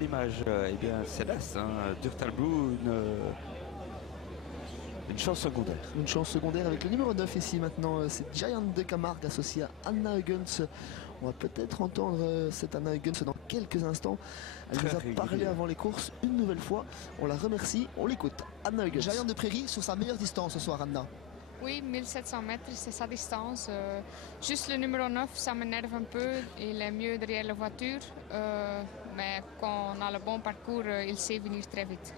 l'image, eh bien c'est l'As, hein, Durtal Blue, une chance secondaire. Une chance secondaire avec le numéro 9 ici maintenant, c'est Giant de Camargue associé à Anna Huggins. On va peut-être entendre cette Anna Huggins dans quelques instants. Elle nous a parlé avant les courses une nouvelle fois. On la remercie, on l'écoute. Anna Huggins. Giant de Prairie sur sa meilleure distance ce soir, Anna. Oui, 1700 mètres, c'est sa distance. Juste le numéro 9, ça m'énerve un peu. Il est mieux derrière la voiture. Mais quand on a le bon parcours, il sait venir très vite.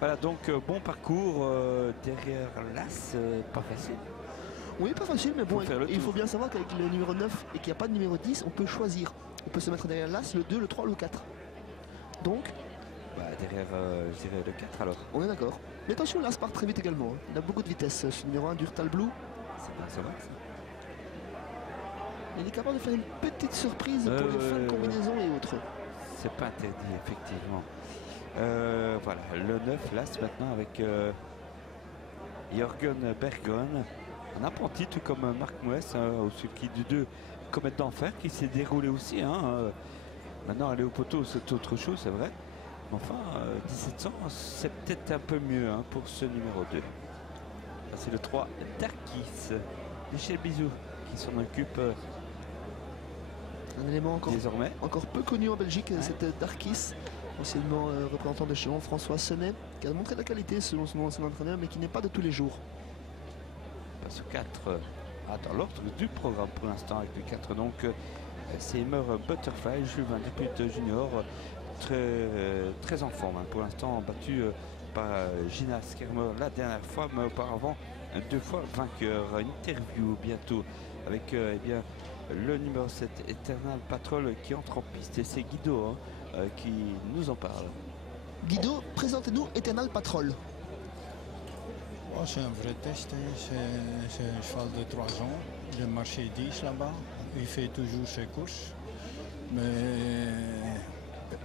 Voilà, donc bon parcours derrière l'As, pas facile. Oui, pas facile, mais bon, il faut bien savoir qu'avec le numéro 9 et qu'il n'y a pas de numéro 10, on peut choisir. On peut se mettre derrière l'As, le 2, le 3, le 4. Donc derrière, je dirais le 4 alors. On est d'accord. Mais attention, l'As part très vite également. Hein. Il a beaucoup de vitesse, ce numéro 1, Durtal Blue. C'est bien, ça va, ça. Il est capable de faire une petite surprise pour les fins de combinaison et autres. C'est pas interdit, effectivement. Voilà, le 9, l'As maintenant avec Jürgen Bergon. Un apprenti, tout comme Marc Mouès, au sulky du 2, Comète d'Enfer, qui s'est déroulé aussi. Hein, maintenant, aller au poteau, c'est autre chose, c'est vrai. Mais enfin, 1700, c'est peut-être un peu mieux hein, pour ce numéro 2. Ça, c'est le 3, Darkis. Michel Bizou, qui s'en occupe un élément désormais. Encore peu connu en Belgique, cette Darkis, anciennement représentant de chez François Sonnet, qui a montré de la qualité selon son entraîneur, mais qui n'est pas de tous les jours. Passe au 4 dans l'ordre du programme pour l'instant avec le 4 donc c'est Seymour Butterfly, Julien Duput Junior, très en forme hein, pour l'instant, battu par Gina Skermer la dernière fois, mais auparavant 2 fois vainqueur. Interview bientôt avec eh bien, le numéro 7 Eternal Patrol qui entre en piste, et c'est Guido hein, qui nous en parle. Guido, présentez-nous Eternal Patrol. Oh, c'est un vrai test, hein. C'est un cheval de 3 ans, il est marché 10 là-bas, il fait toujours ses courses, mais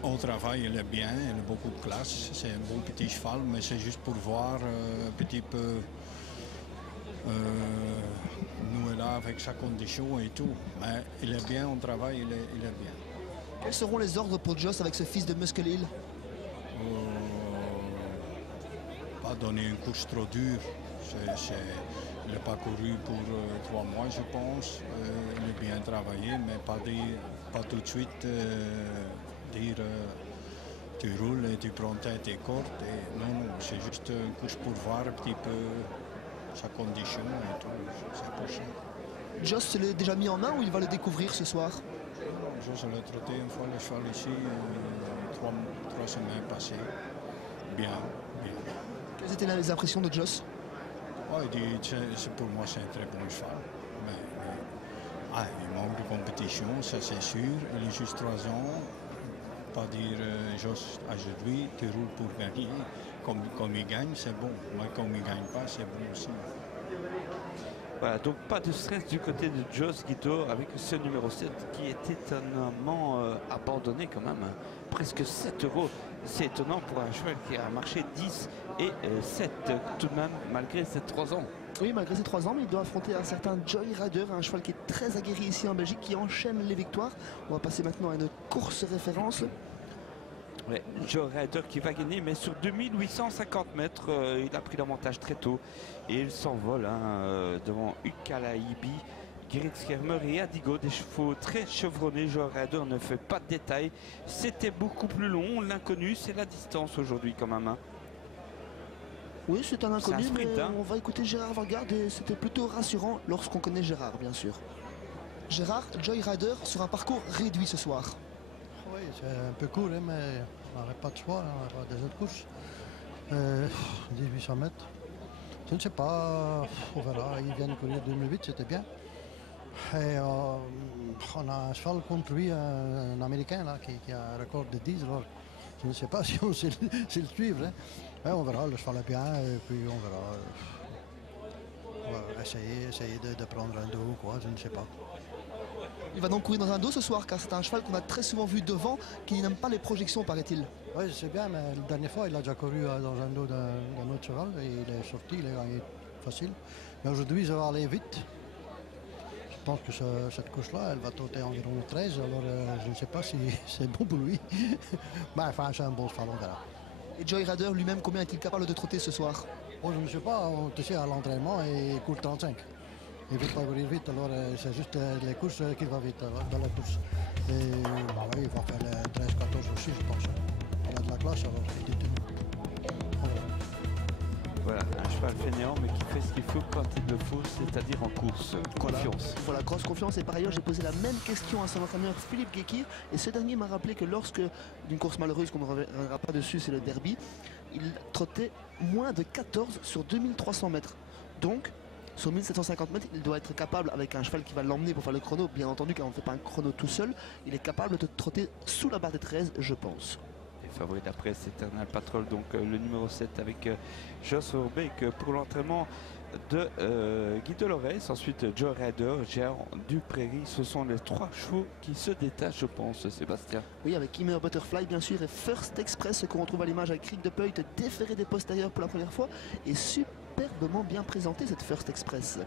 au travail il est bien, il a beaucoup de classe, c'est un bon petit cheval, mais c'est juste pour voir un petit peu nous et là avec sa condition et tout, mais il est bien au travail, il est bien. Quels seront les ordres pour Joss avec ce fils de Muscle Hill? Pas donner une course trop dure. Il n'a pas couru pour 3 mois, je pense. Il a bien travaillé, mais pas tout de suite dire tu roules et tu prends tête et corde. Non, c'est juste une course pour voir un petit peu sa condition et tout. C'est pour ça. Joss l'a déjà mis en main ou il va le découvrir ce soir? Joss l'a trotté une fois le cheval ici, 3 semaines passées. Bien. Quelles étaient les impressions de Joss? Pour moi, c'est un très bon cheval. Mais il manque de compétition, ça c'est sûr. Il est juste 3 ans. Pas dire, Joss, aujourd'hui, tu roules pour gagner. Comme il gagne, c'est bon. Mais comme il ne gagne pas, c'est bon aussi. Voilà, donc pas de stress du côté de Joss Guido avec ce numéro 7 qui est étonnamment abandonné quand même. Hein. Presque 7 €. C'est étonnant pour un cheval qui a marché 10 et 7 tout de même malgré ses 3 ans. Oui, malgré ses 3 ans, mais il doit affronter un certain Joy Rider, un cheval qui est très aguerri ici en Belgique, qui enchaîne les victoires. On va passer maintenant à une course référence. Ouais, Joy Rider qui va gagner, mais sur 2850 mètres, il a pris l'avantage très tôt et il s'envole hein, devant Ukalaibi, Gerrit Skermer et Adigo, des chevaux très chevronnés. Joy Rider ne fait pas de détails. C'était beaucoup plus long. L'inconnu, c'est la distance aujourd'hui quand même. Hein. Oui, c'est un inconnu, sprint, mais hein. on va écouter Gérard Vanguard et c'était plutôt rassurant lorsqu'on connaît Gérard, bien sûr. Gérard, Joy Rider sur un parcours réduit ce soir. Oui, c'est un peu court, hein, mais on n'aurait pas de choix, on n'aurait pas des autres courses. 1800 mètres. Je ne sais pas, on verra, ils viennent courir 2008, c'était bien. Et on a un cheval contre lui, un Américain là, qui a un record de 10. Alors, je ne sais pas si on sait le suivre. Hein. Ouais, on verra, le cheval est bien, et puis on verra. On va essayer de prendre un dos, quoi, je ne sais pas. Il va donc courir dans un dos ce soir, car c'est un cheval qu'on a très souvent vu devant, qui n'aime pas les projections, paraît-il. Oui, c'est bien, mais la dernière fois, il a déjà couru dans un dos d'un autre cheval, et il est sorti, il a gagné facile. Mais aujourd'hui, ça va aller vite. Je pense que cette course-là, elle va trotter environ 13, alors je ne sais pas si c'est bon pour lui. Mais enfin, c'est un bon cheval, on verra. Et Joy Rider lui-même, combien est-il capable de trotter ce soir? Bon, je ne sais pas, tu sais, à l'entraînement, il court 35. Il ne veut pas courir vite, alors c'est juste les courses qu'il va vite dans la course. Et bah, oui, il va faire les 13-14 aussi, je pense. Il a de la classe, alors il est tenu. Voilà, un cheval fainéant, mais qui fait ce qu'il faut quand il le faut, c'est-à-dire en course. Confiance. Voilà, grosse confiance. Et par ailleurs, j'ai posé la même question à son entraîneur Philippe Guéquir. Et ce dernier m'a rappelé que lorsque, d'une course malheureuse qu'on ne reviendra pas dessus, c'est le derby, il trottait moins de 14 sur 2300 mètres. Donc, sur 1750 mètres, il doit être capable, avec un cheval qui va l'emmener pour faire le chrono, bien entendu, car on ne fait pas un chrono tout seul, il est capable de trotter sous la barre des 13, je pense. Favori d'après, c'est Eternal Patrol, donc le numéro 7 avec Joss Verbeek pour l'entraînement de Guy Delorès. Ensuite, Joe Rider, Géant du Prairie. Ce sont les 3 chevaux qui se détachent, je pense, Sébastien. Oui, avec Immer Butterfly, bien sûr, et First Express, qu'on retrouve à l'image avec Cric de Peut, déféré des postérieurs pour la première fois, et superbement bien présenté cette First Express.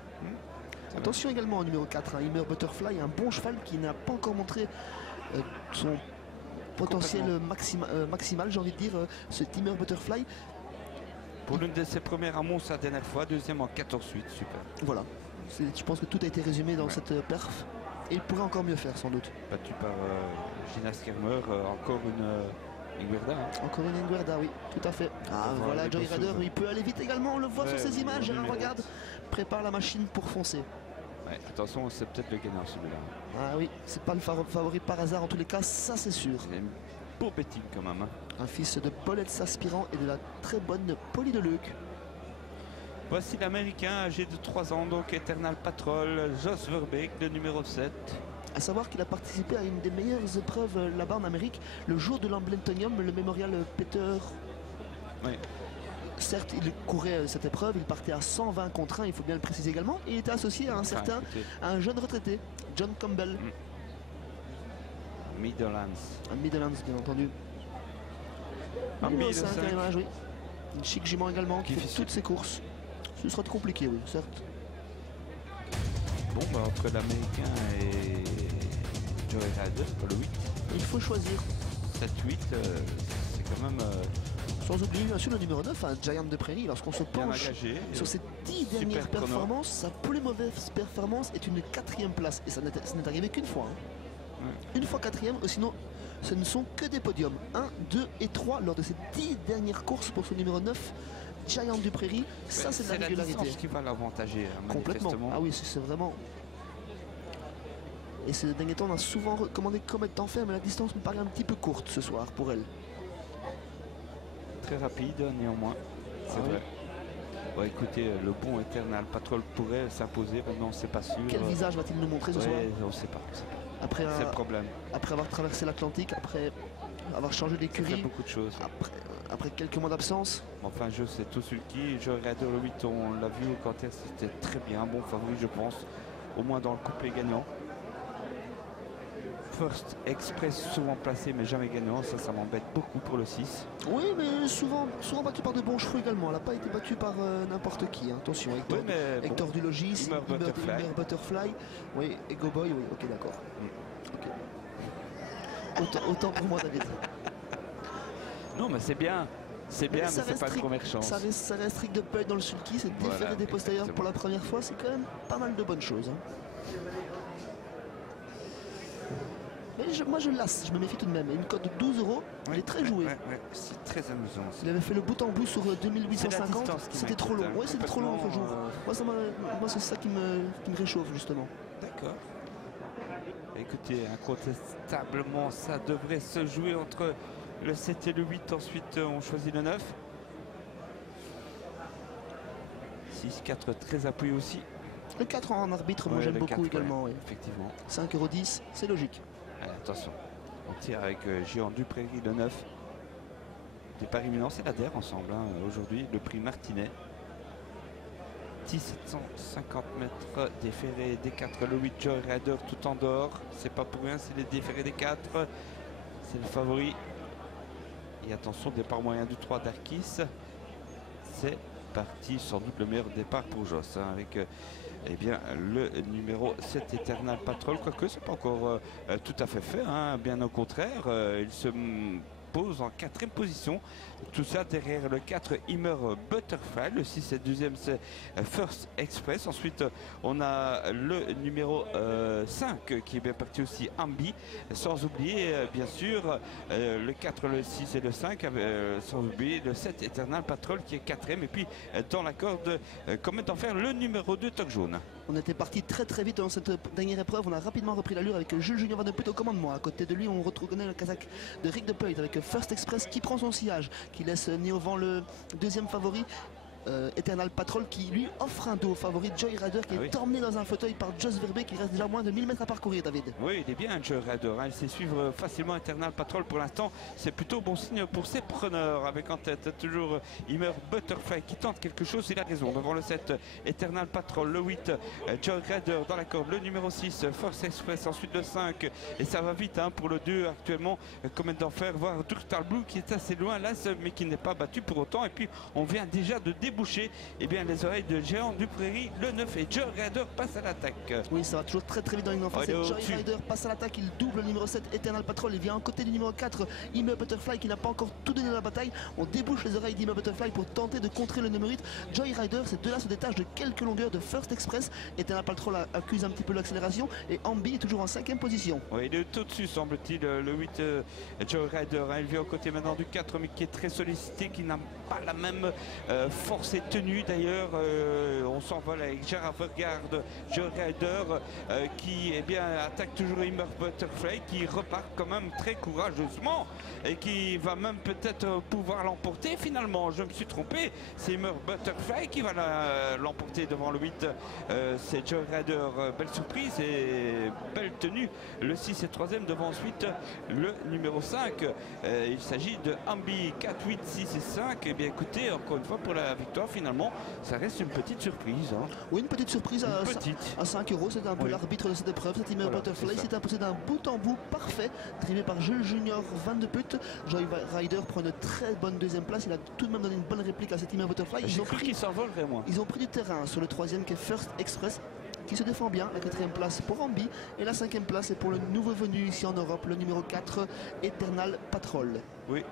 Attention également au numéro 4, Immer Butterfly, un bon cheval qui n'a pas encore montré son potentiel maximal, j'ai envie de dire, ce Immer Butterfly. Pour l'une de ses premières à Mons la dernière fois, deuxième en 14-8, super. Voilà, je pense que tout a été résumé dans cette perf, et il pourrait encore mieux faire sans doute. Battu par Gina Skermer, encore une Ingwerda. Encore une Ingwerda, oui, tout à fait. Ah, voilà, Joy Rider, il peut aller vite également, on le voit sur ces images, Gérard regarde, prépare la machine pour foncer. Ouais, attention, c'est peut-être le gagnant celui-là. Ah oui, c'est pas le favori par hasard en tous les cas, ça c'est sûr. Il a une beau betting quand même. Un fils de Paulette Saspirant et de la très bonne Polly de Luc. Voici l'américain âgé de 3 ans, donc Eternal Patrol, Joss Verbeek, le numéro 7. À savoir qu'il a participé à une des meilleures épreuves là-bas en Amérique, le jour de l'Ambletonium, le mémorial Peter. Oui. Certes, il courait cette épreuve, il partait à 120 contre 1, il faut bien le préciser également, et il était associé à un jeune retraité, John Campbell. Midlands. Un Midlands, bien entendu. C'est un image, oui. Une chic jument également qui fait toutes ses courses. Ce sera compliqué, oui, certes. Bon, bah, entre l'américain et Joey Rider, le 8. Il faut choisir. 7-8, c'est quand même... Sans oublier bien sûr le numéro 9, un Giant de Prairie. Lorsqu'on se penche sur ces 10 dernières performances, sa plus mauvaise performance est une 4e place. Et ça n'est arrivé qu'une fois. Une fois 4e, sinon ce ne sont que des podiums. 1, 2 et 3 lors de ces 10 dernières courses pour ce numéro 9, Giant du Prairie. Ça, c'est de la régularité. C'est la distance qui va l'avantager, complètement. Ah oui, c'est vraiment... Et ces derniers temps, on a souvent recommandé Comet d'Enfer, mais la distance me paraît un petit peu courte ce soir pour elle. Très rapide, néanmoins. C'est vrai. Bon, écoutez, le bon Eternal Patrol pourrait s'imposer. Maintenant, c'est pas sûr. Quel visage va-t-il nous montrer ce soir? On ne sait pas. C'est le problème. Après avoir traversé l'Atlantique, après avoir changé d'écurie, beaucoup de choses. Après quelques mois d'absence. Enfin, je sais tout sur qui. Je regarde le 8, on l'a vu au Canter, c'était très bien. Bon favori, je pense. Au moins dans le couplet gagnant. First Express souvent placé mais jamais gagnant, ça m'embête beaucoup pour le 6. Oui, mais souvent battu par de bons chevaux également. Elle n'a pas été battue par n'importe qui. Hein. Attention, Hector du Logis, Immer Butterfly. Oui, et Go Boy, oui, ok, d'accord. Autant pour moi, David. Non, mais c'est bien. C'est bien, mais c'est pas une première chance. Ça reste Ric de Peut dans le sulky, c'est déféré des postérieurs pour la première fois, c'est quand même pas mal de bonnes choses. Hein. Mais moi je lasse, je me méfie tout de même. Une cote de 12 €, elle est très jouée. C'est très amusant. Il avait fait le bout en bout sur 2850, c'était trop long. Oui, c'était trop long ce jour. Moi c'est ça qui me réchauffe justement. D'accord. Écoutez, incontestablement, ça devrait se jouer entre le 7 et le 8. Ensuite, on choisit le 9. 6-4, très appuyé aussi. Le 4 en arbitre, moi j'aime beaucoup également. Oui. Effectivement. 5,10 €, c'est logique. Allez, attention, on tire avec Géant du Prairie, le 9. Départ imminent, c'est la DER ensemble. Aujourd'hui, le prix Martinet. 1750 mètres, déféré des 4, le 8 Joy Rider tout en dehors. C'est pas pour rien, c'est les déférés des 4. C'est le favori. Et attention, départ moyen du 3 d'Arkis. C'est parti, sans doute le meilleur départ pour Joss, hein, avec eh bien, le numéro 7 Eternal Patrol, quoique c'est pas encore tout à fait fait, hein, bien au contraire, il se pose en 4e position, tout ça derrière le 4 Immer Butterfly, le 6 et 2e c'est First Express, ensuite on a le numéro 5 qui est bien parti aussi, Ambi, sans oublier bien sûr le 4, le 6 et le 5, sans oublier le 7 Eternal Patrol qui est 4e, et puis dans la corde Comet d'Enfer, le numéro 2 Toc Jaune. On était parti très très vite dans cette dernière épreuve, on a rapidement repris l'allure avec Jules Junior Van de Putte au commandement. À côté de lui, on reconnaît le Kazakh de Rick de Peut avec First Express qui prend son sillage, qui laisse nez au vent le deuxième favori. Eternal Patrol qui lui offre un dos au favori Joy Rider qui est emmené dans un fauteuil par Joss Verbeek qui reste déjà moins de 1000 mètres à parcourir, David. Oui, il est bien Joy Rider, hein. Il sait suivre facilement Eternal Patrol pour l'instant, c'est plutôt bon signe pour ses preneurs, avec en tête toujours Immer Butterfly qui tente quelque chose, il a raison, devant le 7 Eternal Patrol, le 8 Joy Rider dans la corde, le numéro 6 Force Express, ensuite le 5 et ça va vite, hein, pour le 2 actuellement, Comet d'Enfer, voire Turtle Blue qui est assez loin là mais qui n'est pas battu pour autant, et puis on vient déjà de déboucher les oreilles de Géant du Prairie, le 9 et Joy Rider passe à l'attaque. Oui, ça va toujours très très vite dans une face. Joy Rider passe à l'attaque, il double le numéro 7 Eternal Patrol, il vient en côté du numéro 4 Immer Butterfly qui n'a pas encore tout donné dans la bataille. On débouche les oreilles d'Immer Butterfly pour tenter de contrer le numéro 8 Joy Rider. Ces deux-là se détachent de quelques longueurs de First Express. Eternal Patrol accuse un petit peu l'accélération et Ambi est toujours en 5e position. Oui, il est tout dessus semble-t-il, le 8 Joy Rider, hein. Il vient aux côtés maintenant du 4 mais qui est très sollicité, qui n'a pas la même force et tenue d'ailleurs. On s'envole avec Gérard Vergarde, Joy Rider qui attaque toujours Immer Butterfly, qui repart quand même très courageusement et qui va même peut-être pouvoir l'emporter finalement. Je me suis trompé, c'est Immer Butterfly qui va l'emporter devant le 8, c'est Joy Rider, belle surprise et belle tenue. Le 6 est 3e devant ensuite le numéro 5, il s'agit de Ambi, 4, 8, 6 et 5. Et bien écoutez, encore une fois pour la victoire finalement, ça reste une petite surprise, hein. Oui, une petite surprise à 5 €, c'est un peu l'arbitre de cette épreuve. Cet Immer Butterfly s'est imposé d'un bout en bout parfait, drivé par Jules Junior Van de Putte. Joy Rider prend une très bonne deuxième place, il a tout de même donné une bonne réplique à cet Immer Butterfly. Ils ont pris du terrain sur le 3e qui est First Express, qui se défend bien. La 4e place pour Ambi et la 5e place est pour le nouveau venu ici en Europe, le numéro 4 Eternal Patrol. Oui,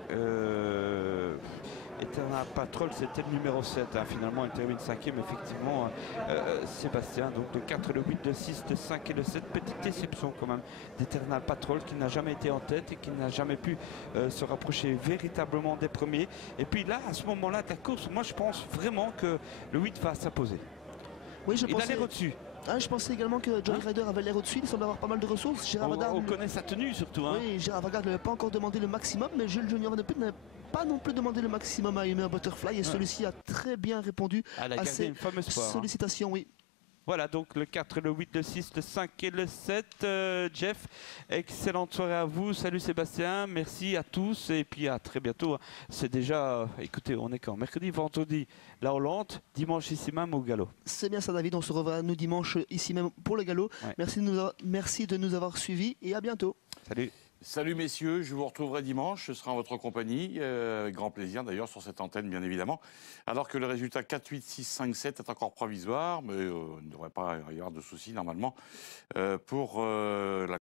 Eternal Patrol c'était le numéro 7, hein. Finalement il termine 5e effectivement, Sébastien, donc le 4, le 8, le 6, le 5 et le 7, petite déception quand même d'Eternal Patrol qui n'a jamais été en tête et qui n'a jamais pu se rapprocher véritablement des premiers. Et puis là à ce moment là de la course, moi je pense vraiment que le 8 va s'imposer. Oui, il a l'air au-dessus. Ah, je pensais également que Joy Rider avait l'air au-dessus, il semble avoir pas mal de ressources. On connaît sa tenue surtout, hein. Oui, Gérard Vergarde n'avait pas encore demandé le maximum, mais Jules Junior Van de Putte n'avait pas non plus demandé le maximum à Immer Butterfly et celui-ci a très bien répondu à ses sollicitations. Oui. Voilà donc le 4, le 8, le 6, le 5 et le 7. Jeff, excellente soirée à vous. Salut Sébastien, merci à tous et puis à très bientôt. C'est déjà, écoutez, on est quand mercredi, vendredi, la Hollande, dimanche ici même au galop. C'est bien ça David, on se revoit nous dimanche ici même pour le galop. Ouais. Merci de nous avoir suivis et à bientôt. Salut. Salut messieurs, je vous retrouverai dimanche, ce sera en votre compagnie, avec grand plaisir d'ailleurs sur cette antenne bien évidemment. Alors que le résultat 4, 8, 6, 5, 7 est encore provisoire, mais il ne devrait pas y avoir de soucis normalement pour la